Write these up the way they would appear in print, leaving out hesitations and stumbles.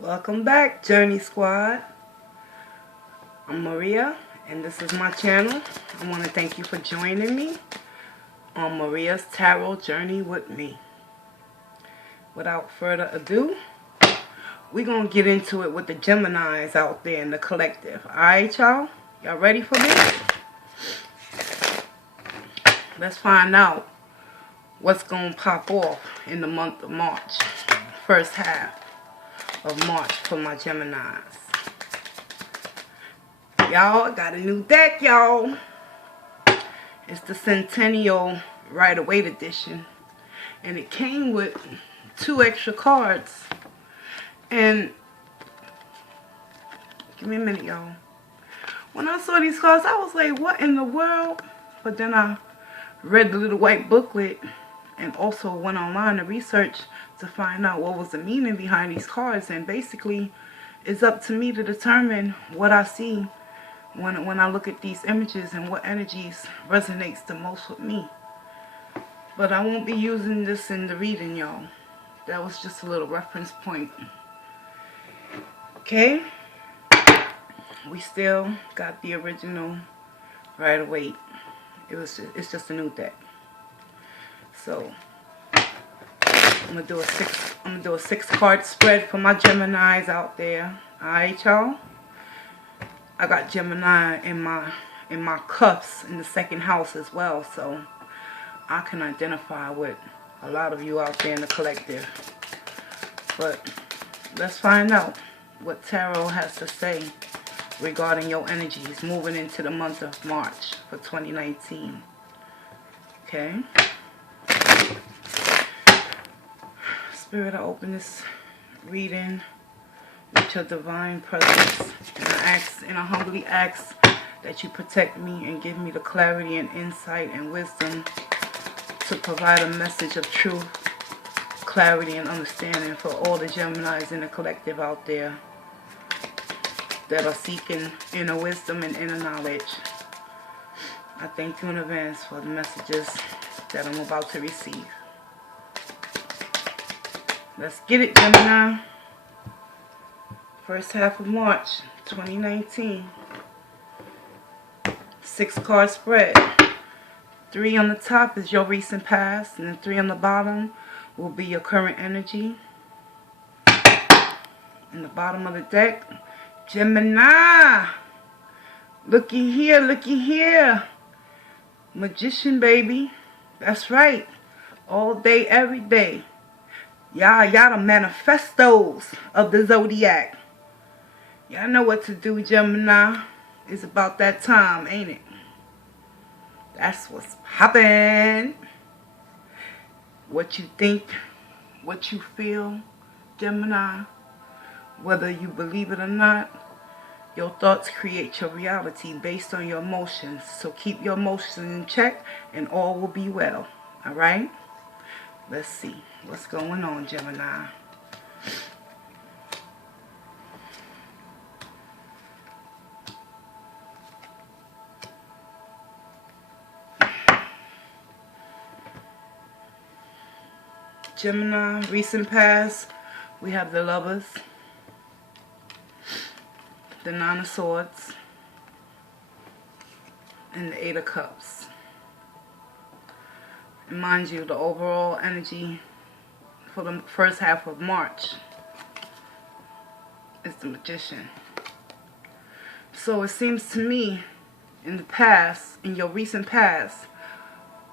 Welcome back, Journey Squad. I'm Maria, and this is my channel. I want to thank you for joining me on Maria's Tarot Journey with me. Without further ado, we're going to get into it with the Geminis out there in the collective. Alright, y'all? Y'all ready for this? Let's find out what's going to pop off in the month of March. First half of March for my Geminis. Y'all, I got a new deck, y'all. It's the Centennial Rider-Waite edition. And it came with 2 extra cards. And give me a minute, y'all. When I saw these cards, I was like, what in the world? But then I read the little white booklet and also went online to research to find out what was the meaning behind these cards. And basically, it's up to me to determine what I see when I look at these images and what energies resonates the most with me. But I won't be using this in the reading, y'all. That was just a little reference point. Okay? We still got the original Rider-Waite. It's just a new deck. So I'm gonna do a 6 card spread for my Geminis out there. Alright, y'all. I got Gemini in my cuffs in the 2nd house as well, so I can identify with a lot of you out there in the collective. But let's find out what Tarot has to say regarding your energies moving into the month of March for 2019. Okay? Spirit, I open this reading with your divine presence, and I humbly ask that you protect me and give me the clarity and insight and wisdom to provide a message of truth, clarity, and understanding for all the Geminis in the collective out there that are seeking inner wisdom and inner knowledge. I thank you in advance for the messages that I'm about to receive. Let's get it, Gemini. First half of March 2019. 6 card spread. 3 on the top is your recent past, and the 3 on the bottom will be your current energy. In the bottom of the deck, Gemini. Looky here, looky here. Magician, baby. That's right. All day, every day. Y'all the manifestos of the zodiac. Y'all know what to do, Gemini. It's about that time, ain't it? That's what's poppin'. What you think, what you feel, Gemini, whether you believe it or not, your thoughts create your reality based on your emotions. So keep your emotions in check and all will be well. Alright? Let's see what's going on, Gemini. Gemini, recent past, we have the Lovers, the 9 of Swords, and the 8 of Cups. And mind you, the overall energy for the first half of March is the Magician. So it seems to me, in the past, in your recent past,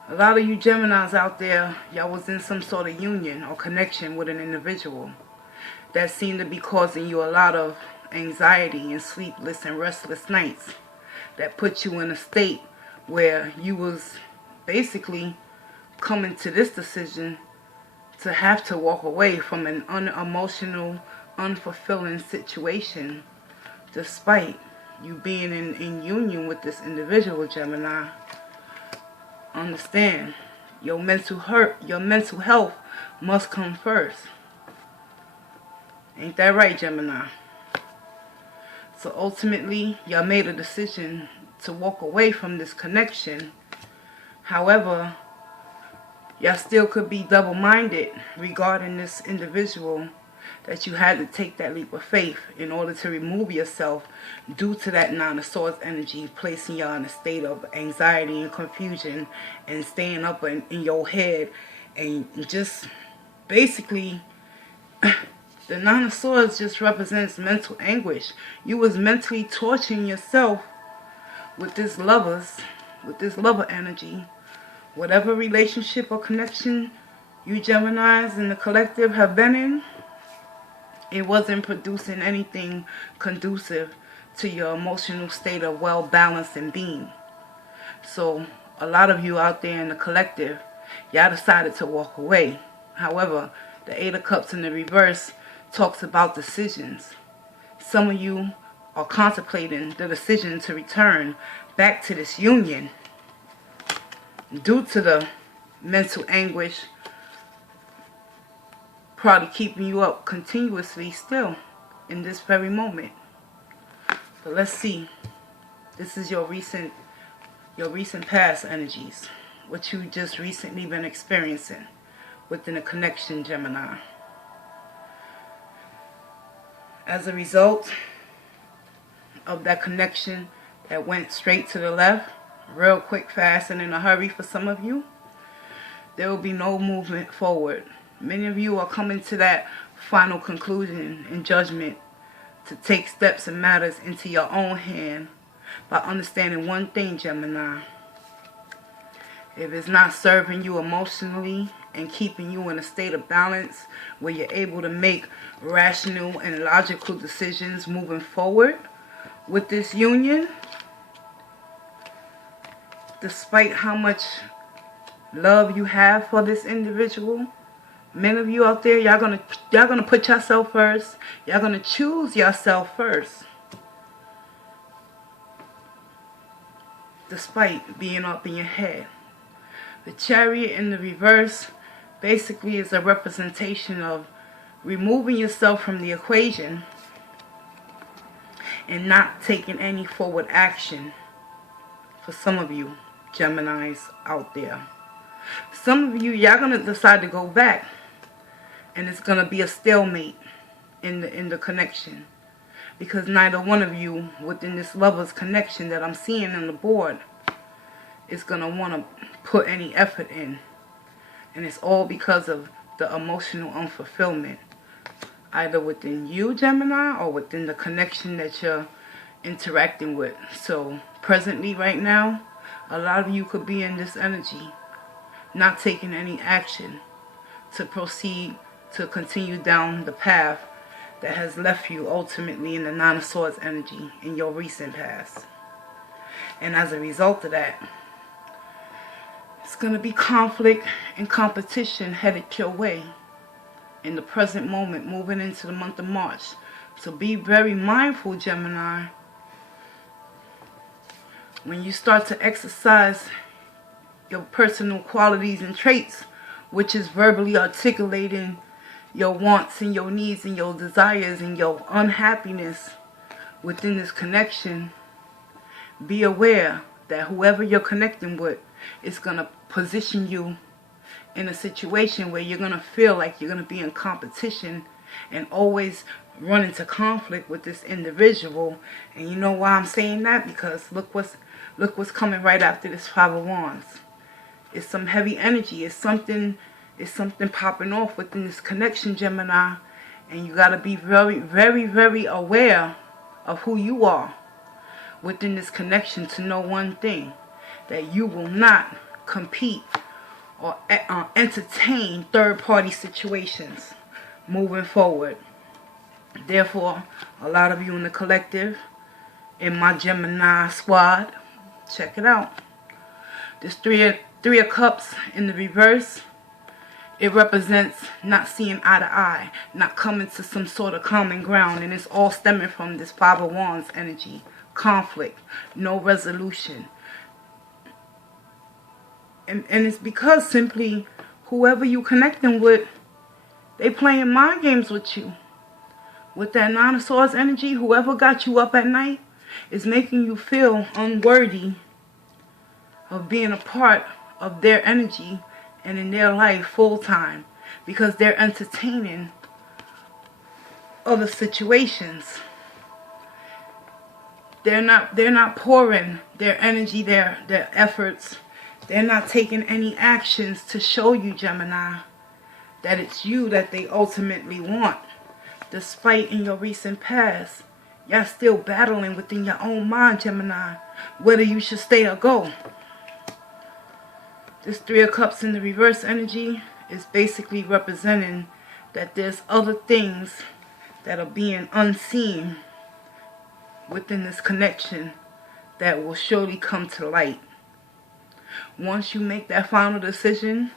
a lot of you Geminis out there, y'all was in some sort of union or connection with an individual that seemed to be causing you a lot of anxiety and sleepless and restless nights, that put you in a state where you was basically coming to this decision to have to walk away from an unemotional, unfulfilling situation, despite you being in union with this individual, Gemini. Understand, your mental health must come first. Ain't that right, Gemini? So ultimately, y'all made a decision to walk away from this connection. However, y'all still could be double-minded regarding this individual that you had to take that leap of faith in order to remove yourself due to that Nine of Swords energy, placing y'all in a state of anxiety and confusion and staying up in your head and just basically the Nine of Swords just represents mental anguish. You was mentally torturing yourself with this lover energy. Whatever relationship or connection you Geminis in the collective have been in, it wasn't producing anything conducive to your emotional state of well-balanced and being. So a lot of you out there in the collective, y'all decided to walk away. However, the Eight of Cups in the reverse talks about decisions. Some of you are contemplating the decision to return back to this union due to the mental anguish probably keeping you up continuously still in this very moment. But let's see. This is your recent past energies, what you just recently been experiencing within a connection, Gemini. As a result of that connection that went straight to the left, real quick, fast, and in a hurry for some of you, there will be no movement forward. Many of you are coming to that final conclusion and judgment to take steps and matters into your own hand by understanding one thing, Gemini. If it's not serving you emotionally and keeping you in a state of balance where you're able to make rational and logical decisions moving forward with this union, despite how much love you have for this individual, many of you out there, y'all gonna put yourself first. Y'all gonna choose yourself first, despite being up in your head. The Chariot in the reverse basically is a representation of removing yourself from the equation and not taking any forward action for some of you Geminis out there. Some of you, y'all gonna decide to go back, and it's gonna be a stalemate in the connection, because neither one of you within this lover's connection that I'm seeing on the board is gonna want to put any effort in, and it's all because of the emotional unfulfillment, either within you Gemini or within the connection that you're interacting with. So presently, right now, a lot of you could be in this energy, not taking any action to proceed to continue down the path that has left you ultimately in the Nine of Swords energy in your recent past. And as a result of that, it's going to be conflict and competition headed your way in the present moment, moving into the month of March. So be very mindful, Gemini, when you start to exercise your personal qualities and traits, which is verbally articulating your wants and your needs and your desires and your unhappiness within this connection. Be aware that whoever you're connecting with is going to position you in a situation where you're going to feel like you're going to be in competition and always run into conflict with this individual. And you know why I'm saying that? Because look what's coming right after this Five of Wands. It's some heavy energy. It's something popping off within this connection, Gemini. And you got to be very, very, very aware of who you are within this connection to know one thing, that you will not compete or entertain third-party situations moving forward. Therefore, a lot of you in the collective, in my Gemini squad, check it out. This Three of Cups in the reverse, it represents not seeing eye to eye, not coming to some sort of common ground, and it's all stemming from this Five of Wands energy. Conflict, no resolution. And it's because simply whoever you connecting with, they playing mind games with you. With that Nine of Swords energy, whoever got you up at night is making you feel unworthy of being a part of their energy and in their life full time, because they're entertaining other situations. They're not pouring their energy, their efforts. They're not taking any actions to show you, Gemini, that it's you that they ultimately want. Despite in your recent past, y'all still battling within your own mind, Gemini, whether you should stay or go. This Three of Cups in the reverse energy is basically representing that there's other things that are being unseen within this connection that will surely come to light. Once you make that final decision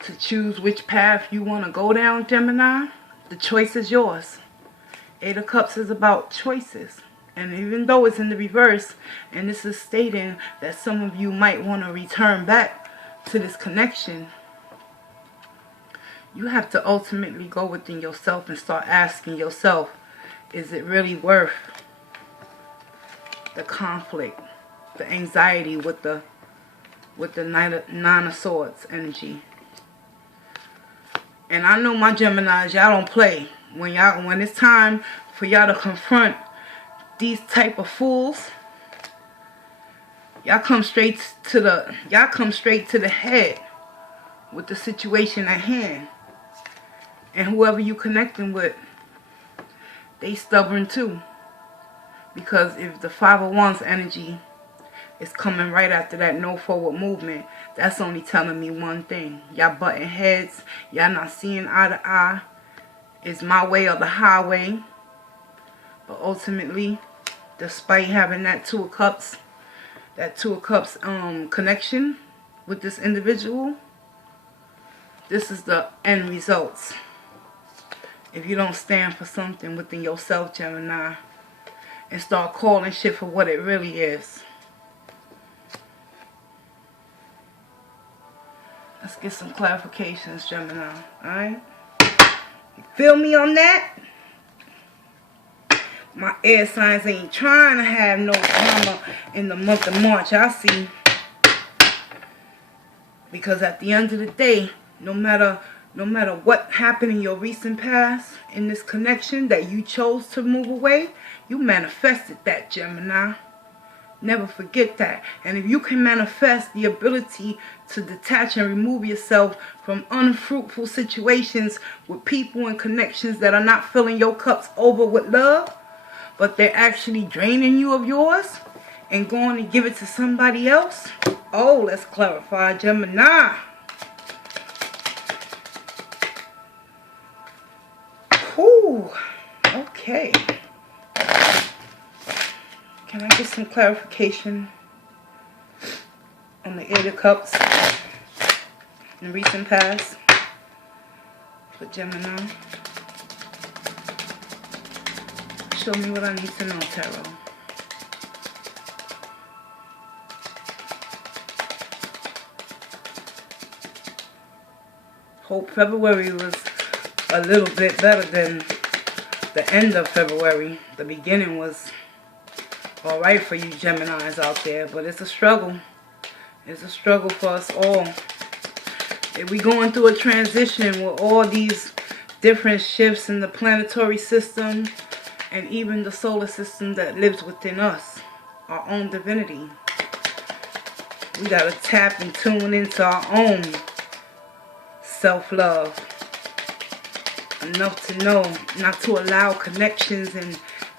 to choose which path you want to go down, Gemini, the choice is yours. Eight of Cups is about choices. And even though it's in the reverse, and this is stating that some of you might want to return back to this connection, you have to ultimately go within yourself and start asking yourself, is it really worth the conflict, the anxiety with the Nine of Swords energy? And I know my Geminis, y'all don't play. When it's time for y'all to confront these type of fools, y'all come straight to the head with the situation at hand. And whoever you connecting with, they stubborn too. Because if the Five of Wands energy is coming right after that no forward movement, that's only telling me one thing. Y'all butting heads. Y'all not seeing eye to eye. It's my way or the highway. But ultimately, despite having that Two of Cups connection with this individual, this is the end results. If you don't stand for something within yourself, Gemini, and start calling shit for what it really is. Let's get some clarifications, Gemini. Alright? You feel me on that? My air signs ain't trying to have no drama in the month of March, I see. Because at the end of the day, no matter what happened in your recent past, in this connection that you chose to move away, you manifested that, Gemini. Never forget that. And if you can manifest the ability to detach and remove yourself from unfruitful situations with people and connections that are not filling your cups over with love, but they're actually draining you of yours and going to give it to somebody else. Oh, let's clarify, Gemini. Whew. Okay. Can I get some clarification on the Eight of Cups in the recent past for Gemini? Show me what I need to know, Tarot. Hope February was a little bit better than the end of February. The beginning was alright for you Geminis out there, but it's a struggle. It's a struggle for us all. If we going through a transition with all these different shifts in the planetary system and even the solar system that lives within us, our own divinity, we gotta tap and tune into our own self-love enough to know not to allow connections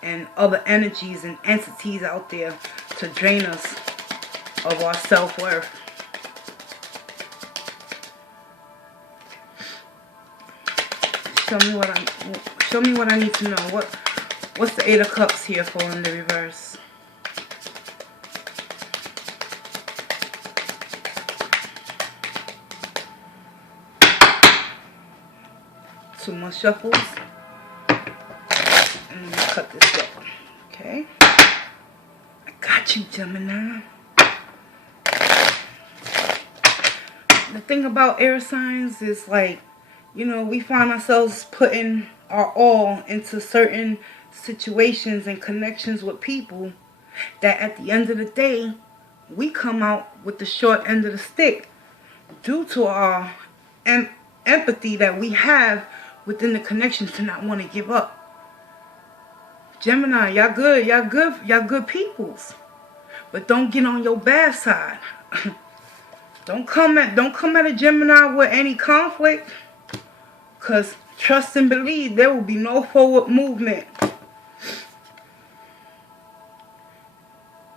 and other energies and entities out there to drain us of our self-worth. Show me what I need to know. What's the Eight of Cups here for in the reverse? Two more shuffles. And cut this up. Okay. I got you, Gemini. The thing about air signs is, like, you know, we find ourselves putting our all into certain situations and connections with people that at the end of the day, we come out with the short end of the stick due to our empathy that we have within the connection to not want to give up. Gemini, y'all good peoples. But don't get on your bad side. Don't come at a Gemini with any conflict. Cause trust and believe there will be no forward movement.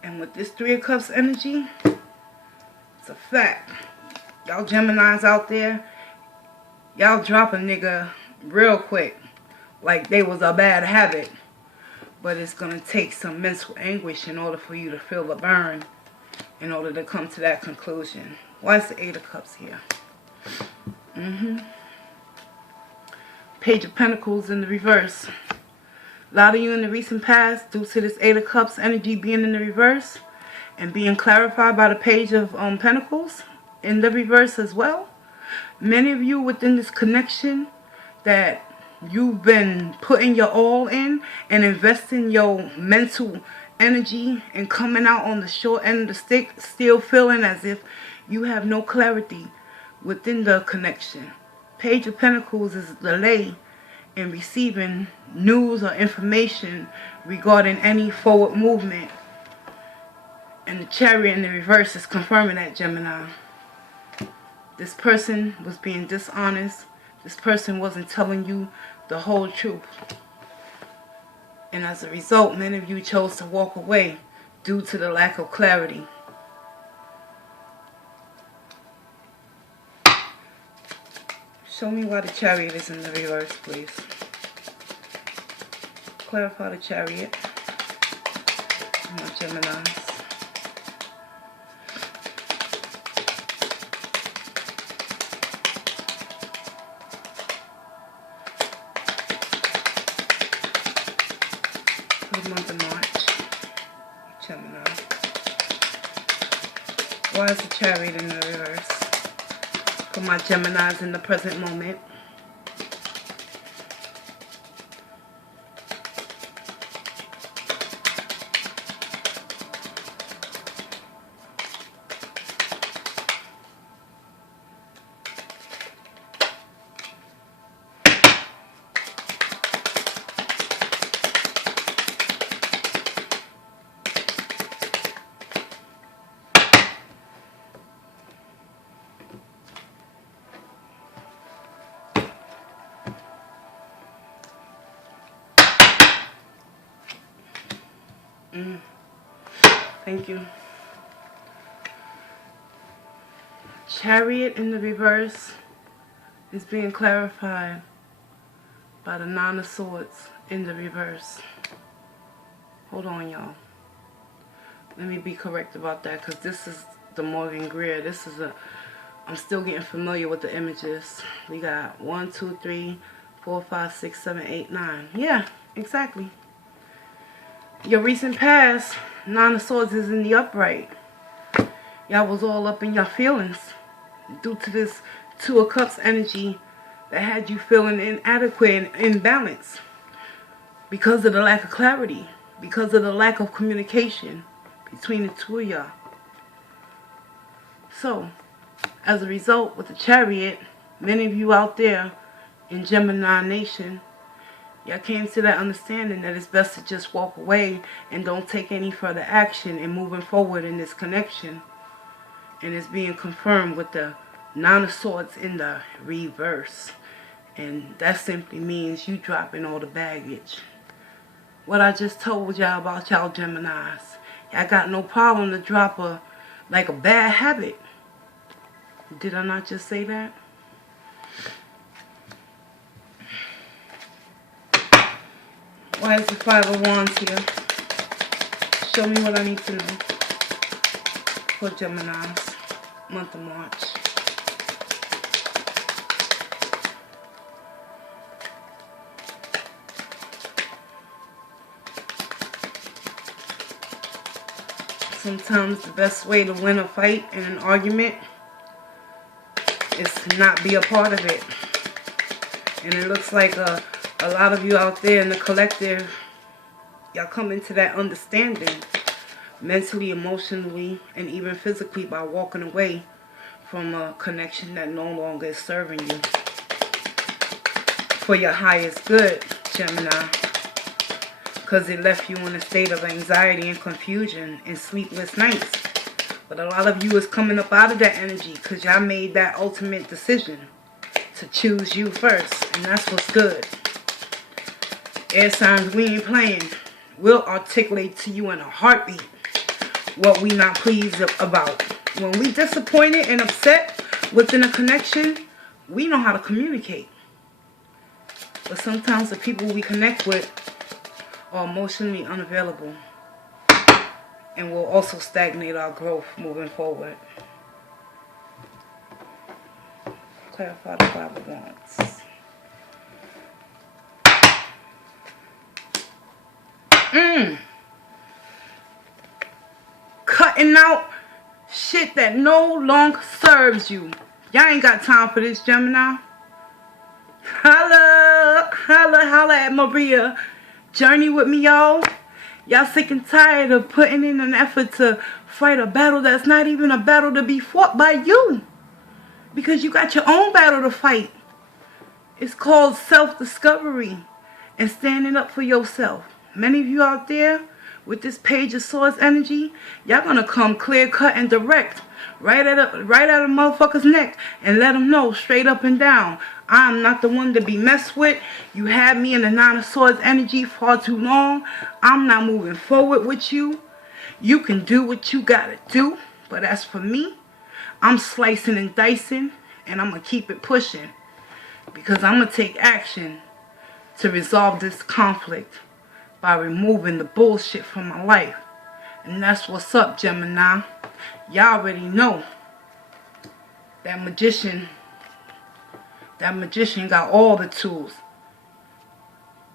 And with this 3 of Cups energy, it's a fact. Y'all Geminis out there, y'all drop a nigga real quick. Like they was a bad habit. But it's going to take some mental anguish in order for you to feel the burn. In order to come to that conclusion. Why is the 8 of Cups here? Page of Pentacles in the reverse. A lot of you in the recent past, due to this 8 of Cups energy being in the reverse and being clarified by the Page of Pentacles in the reverse as well. Many of you within this connection that you've been putting your all in and investing your mental energy and coming out on the short end of the stick, still feeling as if you have no clarity within the connection. Page of Pentacles is a delay in receiving news or information regarding any forward movement. And the Chariot in the reverse is confirming that, Gemini. This person was being dishonest. This person wasn't telling you the whole truth. And as a result, many of you chose to walk away due to the lack of clarity. Show me why the Chariot is in the reverse, please. Clarify the Chariot. My Geminis. For the month of March. Gemini. Why is the Chariot in the reverse? For my Geminis in the present moment. Thank you. Chariot in the reverse is being clarified by the 9 of Swords in the reverse. Hold on, y'all. Let me be correct about that, because this is the Morgan Greer. This is I'm still getting familiar with the images. We got 1, 2, 3, 4, 5, 6, 7, 8, 9. Yeah, exactly. Your recent past, 9 of Swords is in the upright. Y'all was all up in your feelings due to this 2 of Cups energy that had you feeling inadequate and imbalanced because of the lack of clarity, because of the lack of communication between the two of y'all. So, as a result, with the Chariot, many of you out there in Gemini Nation, y'all came to that understanding that it's best to just walk away and don't take any further action in moving forward in this connection. And it's being confirmed with the 9 of Swords in the reverse. And that simply means you dropping all the baggage. What I just told y'all about y'all Geminis. Y'all got no problem to drop a bad habit. Did I not just say that? Why is the 5 of Wands here? Show me what I need to know for Geminis, month of March. Sometimes the best way to win a fight in an argument is to not be a part of it. And it looks like a lot of you out there in the collective, y'all come into that understanding mentally, emotionally, and even physically by walking away from a connection that no longer is serving you. for your highest good, Gemini. Because it left you in a state of anxiety and confusion and sleepless nights. But a lot of you is coming up out of that energy because y'all made that ultimate decision to choose you first. And that's what's good. Air signs, we ain't playing. We'll articulate to you in a heartbeat what we not pleased about. When we disappointed and upset within a connection, we know how to communicate. But sometimes the people we connect with are emotionally unavailable and will also stagnate our growth moving forward. Clarify the Five of Wands. Cutting out shit that no longer serves you. Y'all ain't got time for this, Gemini. Holla, holla, holla at Maria. Journey with me, y'all. Y'all sick and tired of putting in an effort to fight a battle that's not even a battle to be fought by you. Because you got your own battle to fight. It's called self-discovery and standing up for yourself. Many of you out there with this Page of Swords energy, y'all gonna come clear cut and direct right at a motherfucker's neck and let them know straight up and down, I'm not the one to be messed with. You had me in the Nine of Swords energy far too long. I'm not moving forward with you. You can do what you gotta do, but as for me, I'm slicing and dicing and I'm gonna keep it pushing because I'm gonna take action to resolve this conflict by removing the bullshit from my life. And that's what's up, Gemini. Y'all already know that magician got all the tools.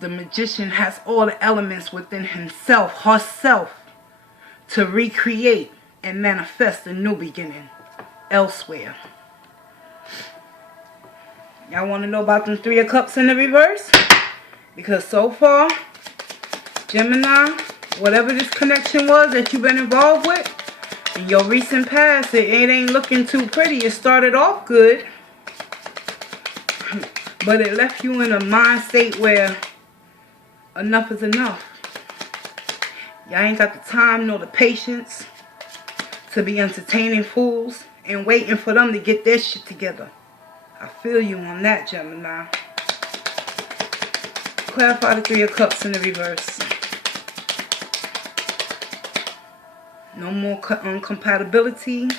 The magician has all the elements within himself, herself, to recreate and manifest a new beginning elsewhere. Y'all want to know about them Three of Cups in the reverse? Because so far, Gemini, whatever this connection was that you've been involved with, in your recent past, it ain't looking too pretty. It started off good, but it left you in a mind state where enough is enough. Y'all ain't got the time nor the patience to be entertaining fools and waiting for them to get their shit together. I feel you on that, Gemini. Clarify the Three of Cups in the reverse. No more incompatibility.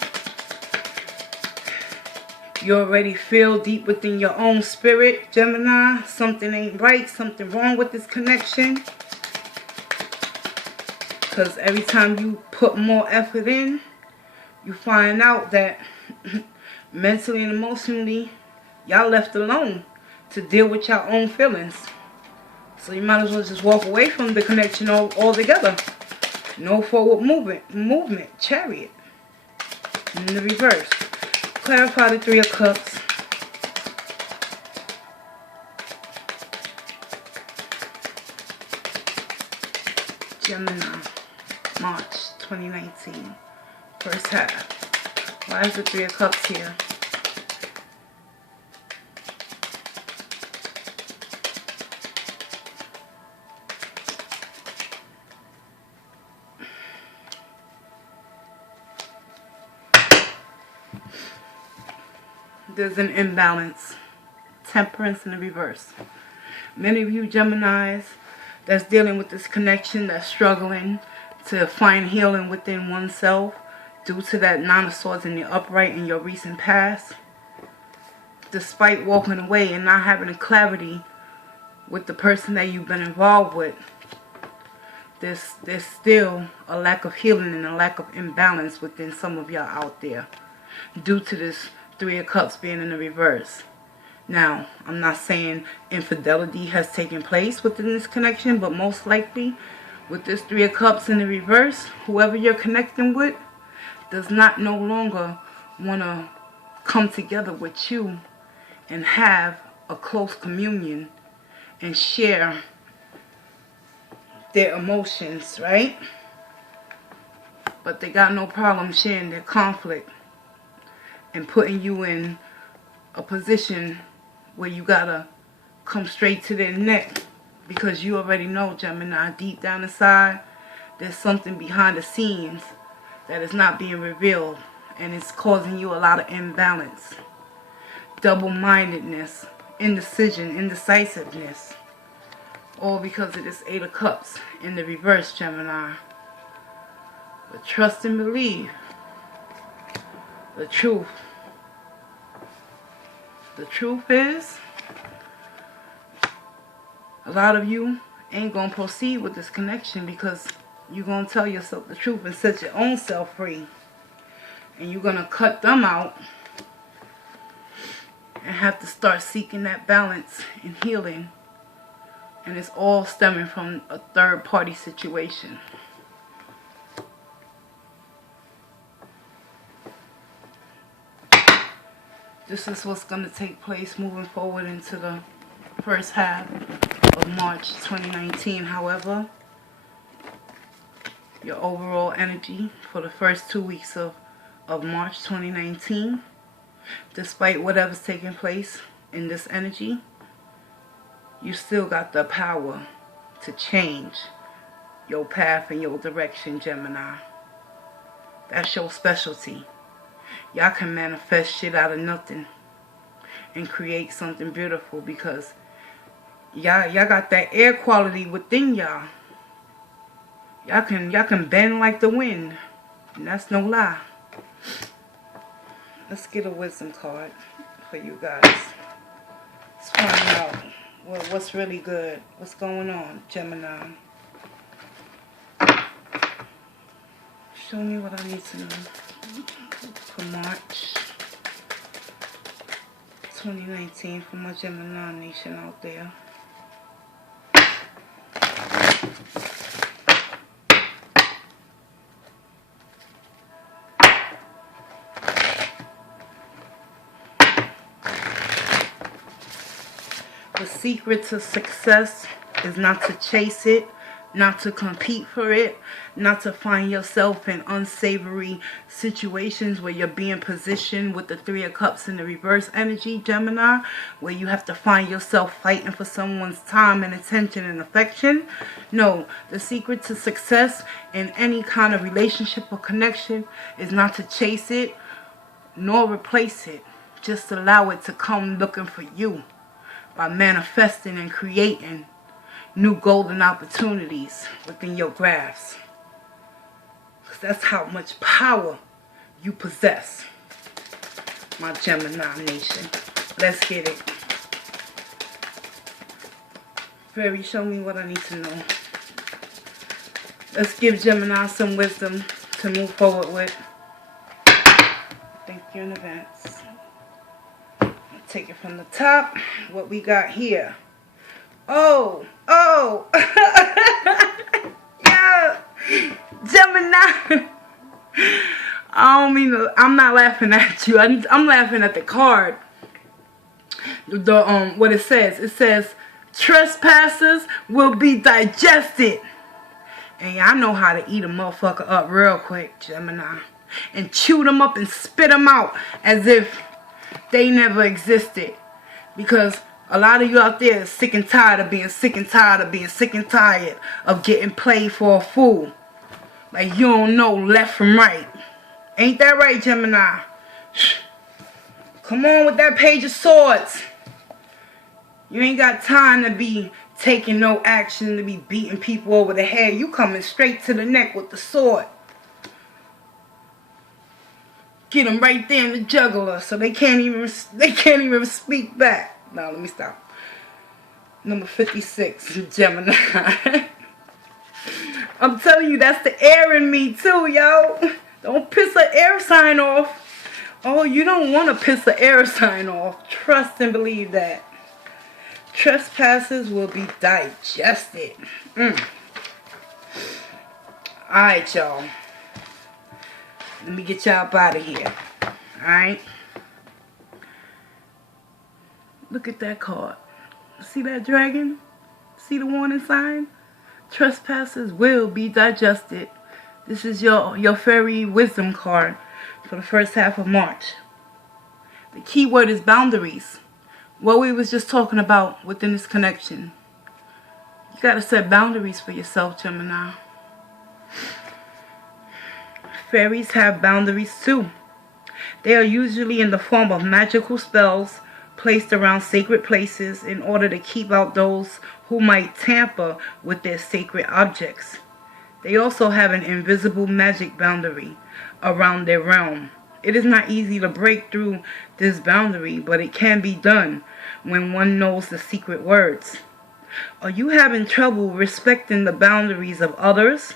You already feel deep within your own spirit, Gemini. Something ain't right, something wrong with this connection. Because every time you put more effort in, you find out that mentally and emotionally, y'all left alone to deal with your own feelings. So you might as well just walk away from the connection altogether. No forward movement, Chariot. In the reverse. Clarify the Three of Cups. Gemini, March 2019. First half. Why is the Three of Cups here? There's an imbalance. Temperance in the reverse. Many of you Geminis that's dealing with this connection, that's struggling to find healing within oneself due to that Nine of Swords in the upright in your recent past. Despite walking away and not having a clarity with the person that you've been involved with, there's still a lack of healing and a lack of imbalance within some of y'all out there due to this Three of Cups being in the reverse. Now, I'm not saying infidelity has taken place within this connection, but most likely with this Three of Cups in the reverse, whoever you're connecting with does not no longer want to come together with you and have a close communion and share their emotions, right? But they got no problem sharing their conflict and putting you in a position where you gotta come straight to their neck. Because you already know, Gemini, deep down inside, there's something behind the scenes that is not being revealed. And it's causing you a lot of imbalance. Double-mindedness, indecision, indecisiveness. All because of this 8 of Cups in the reverse, Gemini. But trust and believe the truth. The truth is, a lot of you ain't going to proceed with this connection because you're going to tell yourself the truth and set your own self free. And you're going to cut them out and have to start seeking that balance and healing. And it's all stemming from a third-party situation. This is what's going to take place moving forward into the first half of March 2019. However, your overall energy for the first 2 weeks of March 2019, despite whatever's taking place in this energy, you still got the power to change your path and your direction, Gemini. That's your specialty. Y'all can manifest shit out of nothing and create something beautiful because y'all got that air quality within y'all. Y'all can bend like the wind, and that's no lie. Let's get a wisdom card for you guys. Let's find out what's really good. What's going on, Gemini? Show me what I need to know for March 2019 for my Gemini nation out there. The secret to success is not to chase it, not to compete for it, not to find yourself in unsavory situations where you're being positioned with the 3 of Cups in the reverse energy, Gemini, where you have to find yourself fighting for someone's time and attention and affection. No, the secret to success in any kind of relationship or connection is not to chase it nor replace it. Just allow it to come looking for you by manifesting and creating new golden opportunities within your grasp. Because that's how much power you possess, my Gemini nation. Let's get it. Fairy, show me what I need to know. Let's give Gemini some wisdom to move forward with. Thank you in advance. Take it from the top. What we got here? Oh, yeah, Gemini. I don't mean to, I'm not laughing at you. I'm laughing at the card. What it says. It says, trespassers will be digested. And yeah, I know how to eat a motherfucker up real quick, Gemini. And chew them up and spit them out as if they never existed. Because a lot of you out there is sick and tired of being sick and tired of being sick and tired of getting played for a fool. Like you don't know left from right. Ain't that right, Gemini? Come on with that Page of Swords. You ain't got time to be taking no action, to be beating people over the head. You coming straight to the neck with the sword. Get them right there in the jugular so they can't even speak back. Now let me stop. Number 56, Gemini. I'm telling you, that's the air in me too, yo. Don't piss an air sign off. Oh, you don't want to piss an air sign off. Trust and believe that. Trespassers will be digested. Alright, y'all. Let me get y'all up out of here. Alright? Look at that card. See that dragon? See the warning sign? Trespassers will be digested. This is your fairy wisdom card for the first half of March. The key word is boundaries. what we was just talking about within this connection. You got to set boundaries for yourself, Gemini. Fairies have boundaries too. They are usually in the form of magical spells placed around sacred places in order to keep out those who might tamper with their sacred objects. They also have an invisible magic boundary around their realm. It is not easy to break through this boundary, but it can be done when one knows the secret words. Are you having trouble respecting the boundaries of others?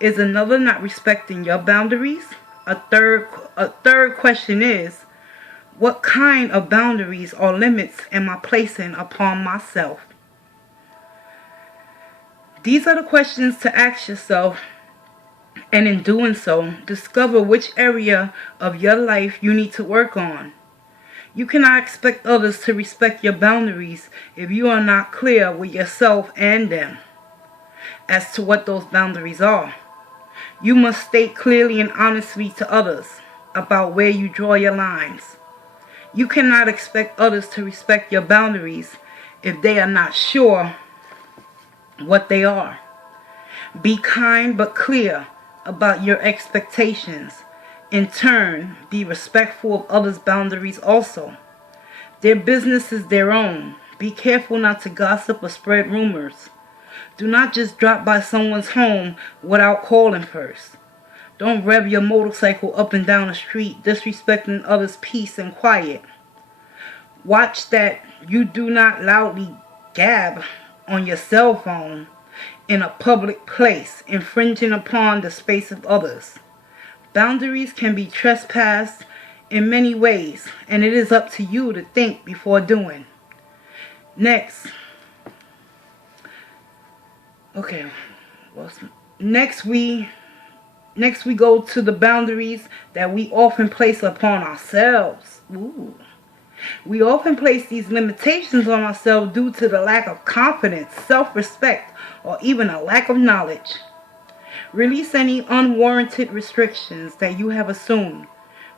Is another not respecting your boundaries? A third question is, what kind of boundaries or limits am I placing upon myself? These are the questions to ask yourself, and in doing so, discover which area of your life you need to work on. You cannot expect others to respect your boundaries if you are not clear with yourself and them as to what those boundaries are. You must state clearly and honestly to others about where you draw your lines. You cannot expect others to respect your boundaries if they are not sure what they are. Be kind but clear about your expectations. In turn, be respectful of others' boundaries also. Their business is their own. Be careful not to gossip or spread rumors. Do not just drop by someone's home without calling first. Don't rev your motorcycle up and down the street disrespecting others' peace and quiet. Watch that you do not loudly gab on your cell phone in a public place, infringing upon the space of others. Boundaries can be trespassed in many ways, and it is up to you to think before doing. Next we go to the boundaries that we often place upon ourselves. We often place these limitations on ourselves due to the lack of confidence, self-respect, or even a lack of knowledge. Release any unwarranted restrictions that you have assumed.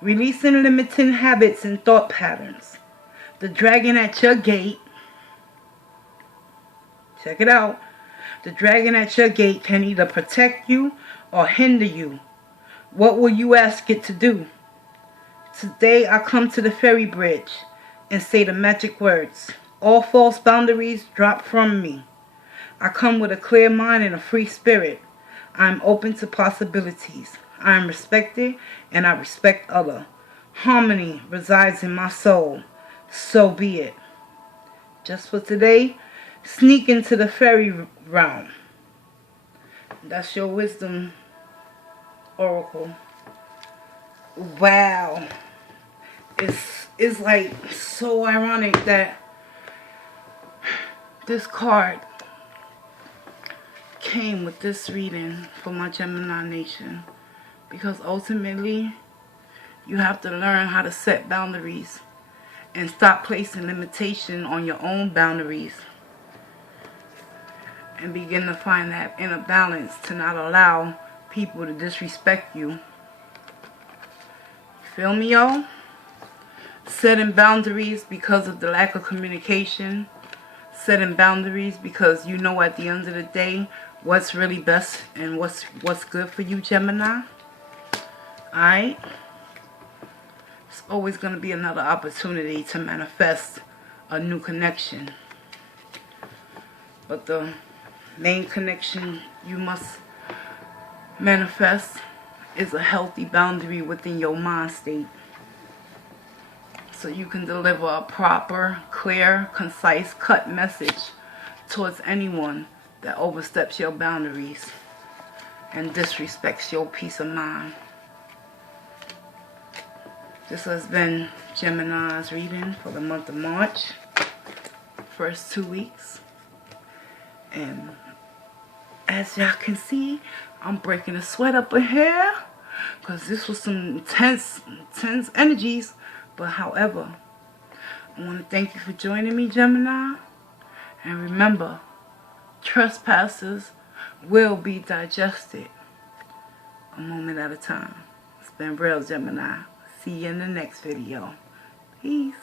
Releasing limiting habits and thought patterns. The dragon at your gate. Check it out. The dragon at your gate can either protect you or hinder you. What will you ask it to do? Today I come to the fairy bridge and say the magic words. All false boundaries drop from me. I come with a clear mind and a free spirit. I am open to possibilities. I am respected and I respect others. Harmony resides in my soul. So be it. Just for today, sneak into the fairy realm. That's your wisdom oracle. Wow. It's like so ironic that this card came with this reading for my Gemini Nation, because ultimately you have to learn how to set boundaries and stop placing limitation on your own boundaries and begin to find that inner balance to not allow people to disrespect you. Feel me, y'all? Setting boundaries because of the lack of communication. Setting boundaries because you know at the end of the day what's really best and what's good for you, Gemini. Alright? It's always going to be another opportunity to manifest a new connection. But the main connection you must manifest is a healthy boundary within your mind state, so you can deliver a proper, clear, concise, cut message towards anyone that oversteps your boundaries and disrespects your peace of mind. This has been Gemini's reading for the month of March, first 2 weeks. And as y'all can see, I'm breaking a sweat up in here because this was some intense energies. But however, I want to thank you for joining me, Gemini. And remember, trespassers will be digested a moment at a time. It's been real, Gemini. See you in the next video. Peace.